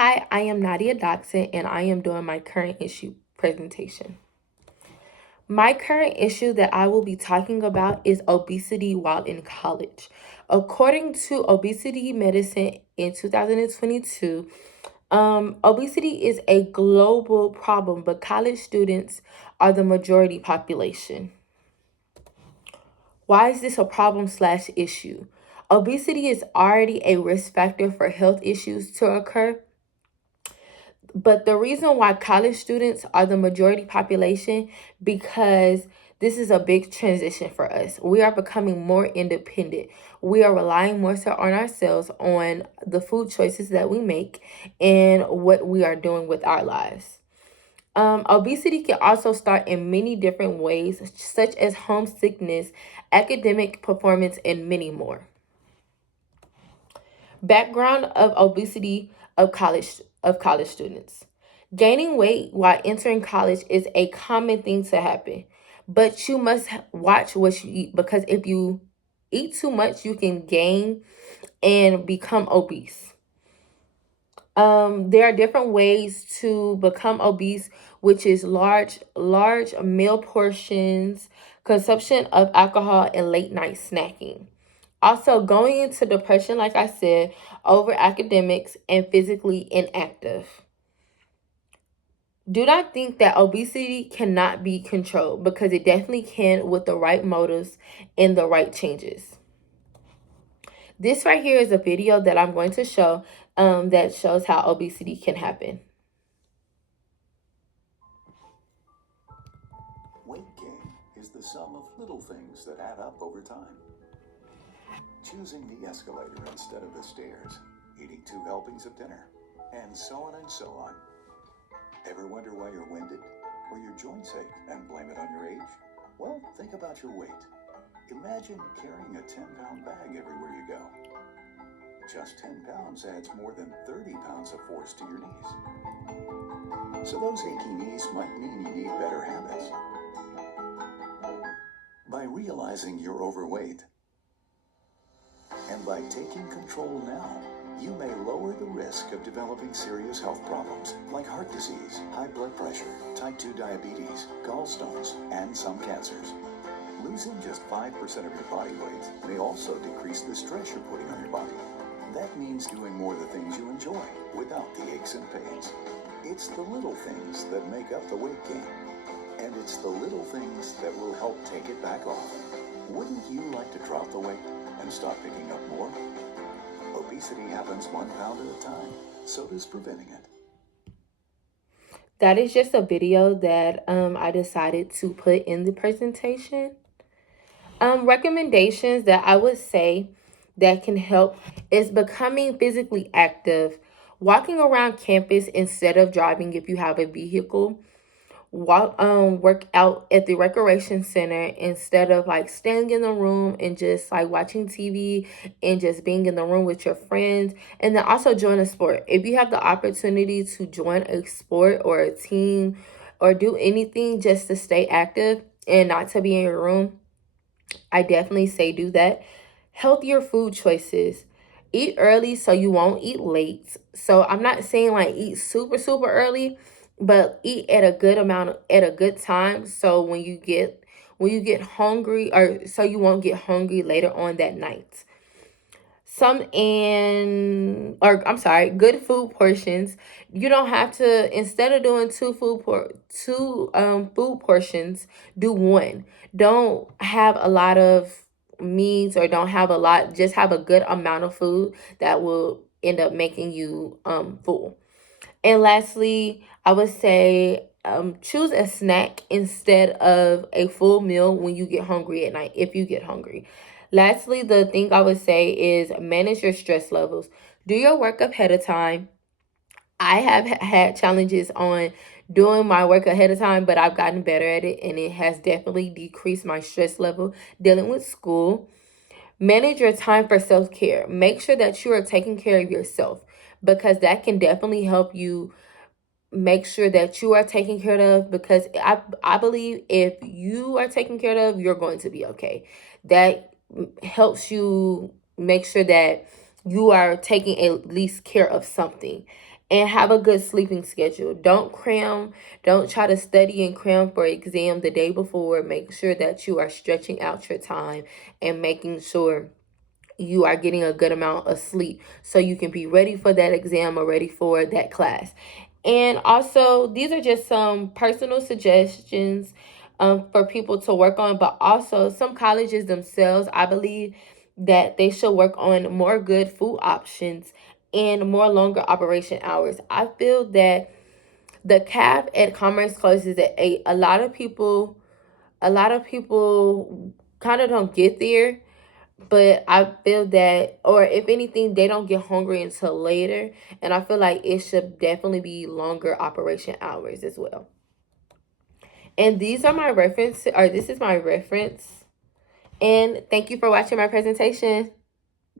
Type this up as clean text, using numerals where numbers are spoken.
Hi, I am Nadia Doxson, and I am doing my current issue presentation. My current issue that I will be talking about is obesity while in college. According to Obesity Medicine in 2022, obesity is a global problem, but college students are the majority population. Why is this a problem slash issue? Obesity is already a risk factor for health issues to occur. But the reason why college students are the majority population, because this is a big transition for us. We are becoming more independent. We are relying more so on ourselves, on the food choices that we make, and what we are doing with our lives. Obesity can also start in many different ways, such as homesickness, academic performance, and many more. Background of obesity of college students. Gaining weight while entering college is a common thing to happen, but you must watch what you eat, because if you eat too much, you can gain and become obese. There are different ways to become obese, which is large meal portions, consumption of alcohol, and late night snacking. Also, going into depression, like I said, over academics, and physically inactive. Do not think that obesity cannot be controlled, because it definitely can with the right motives and the right changes. This right here is a video that I'm going to show that shows how obesity can happen. Weight gain is the sum of little things that add up over time. Choosing the escalator instead of the stairs, eating 2 helpings of dinner, and so on and so on. Ever wonder why you're winded or your joints ache and blame it on your age? Well, think about your weight. Imagine carrying a 10-pound bag everywhere you go. Just 10 pounds adds more than 30 pounds of force to your knees. So those achy knees might mean you need better habits. By realizing you're overweight, and by taking control now, you may lower the risk of developing serious health problems like heart disease, high blood pressure, type 2 diabetes, gallstones, and some cancers. Losing just 5% of your body weight may also decrease the stress you're putting on your body. That means doing more of the things you enjoy without the aches and pains. It's the little things that make up the weight gain. And it's the little things that will help take it back off. Wouldn't you like to drop the weight and start picking up more? Obesity happens 1 pound at a time. So does preventing it. That is just a video that I decided to put in the presentation. Recommendations that I would say that can help is becoming physically active, walking around campus instead of driving if you have a vehicle. Work out at the recreation center instead of like staying in the room and just like watching TV and just being in the room with your friends. And then also join a sport. If you have the opportunity to join a sport or a team or do anything just to stay active and not to be in your room, I definitely say do that. Healthier food choices. Eat early so you won't eat late. So I'm not saying like eat super early, but eat at a good amount at a good time, so when you get hungry, or so you won't get hungry later on that night. Good food portions. You don't have to, instead of doing two food portions, do one. Don't have a lot of meats, or don't have a lot, just have a good amount of food that will end up making you full. And lastly, I would say choose a snack instead of a full meal when you get hungry at night, if you get hungry. Lastly, the thing I would say is manage your stress levels. Do your work ahead of time. I have had challenges on doing my work ahead of time, but I've gotten better at it, and it has definitely decreased my stress level dealing with school. Manage your time for self care. Make sure that you are taking care of yourself, because that can definitely help you make sure that you are taken care of, because I believe if you are taken care of, you're going to be okay. That helps you make sure that you are taking at least care of something. and have a good sleeping schedule. Don't cram. Don't try to study and cram for exam the day before. Make sure that you are stretching out your time and making sure you are getting a good amount of sleep so you can be ready for that exam or ready for that class. And also, these are just some personal suggestions for people to work on, but also some colleges themselves, I believe that they should work on more good food options and more longer operation hours. I feel that the CAF at Commerce closes at 8. A lot of people kind of don't get there, but I feel that, or if anything, they don't get hungry until later. And I feel like it should definitely be longer operation hours as well. And these are my reference, or this is my reference. And thank you for watching my presentation.